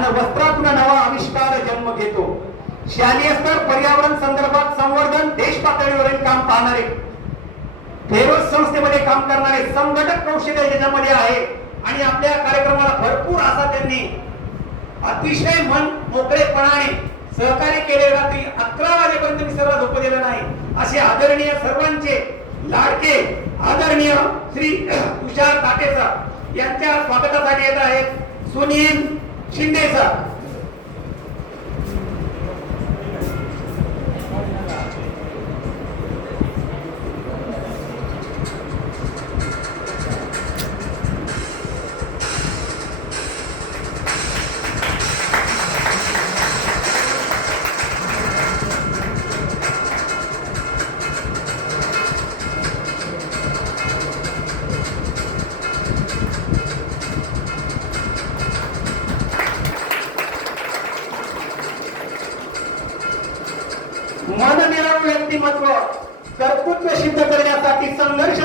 आणि वस्त्रातून नवा आविष्कार जन्म घेतो. शालेय स्तर पर्यावरण संदर्भात संवर्धन देश पातळीवरील काम पाहणारे फेरोज संस्थेमध्ये काम करणारे संघटक कौशल्य याच्यामध्ये आहे आणि आपल्या कार्यक्रमाला भरपूर असा त्यांनी अतिशय मन मोकळेपणाने सहकार्य केले. रात्री 11 वाजेपर्यंत मी सर्व झोपलेलं नाही. असे आदरणीय सर्वांचे लाडके आदरणीय श्री तुषार ताटेचा यांच्या स्वागतासाठी येत आहेत सुनील शिंदे सर. मनमिळावू व्यक्तिमत्व कर्तृत्व सिद्ध करण्यासाठी संघर्ष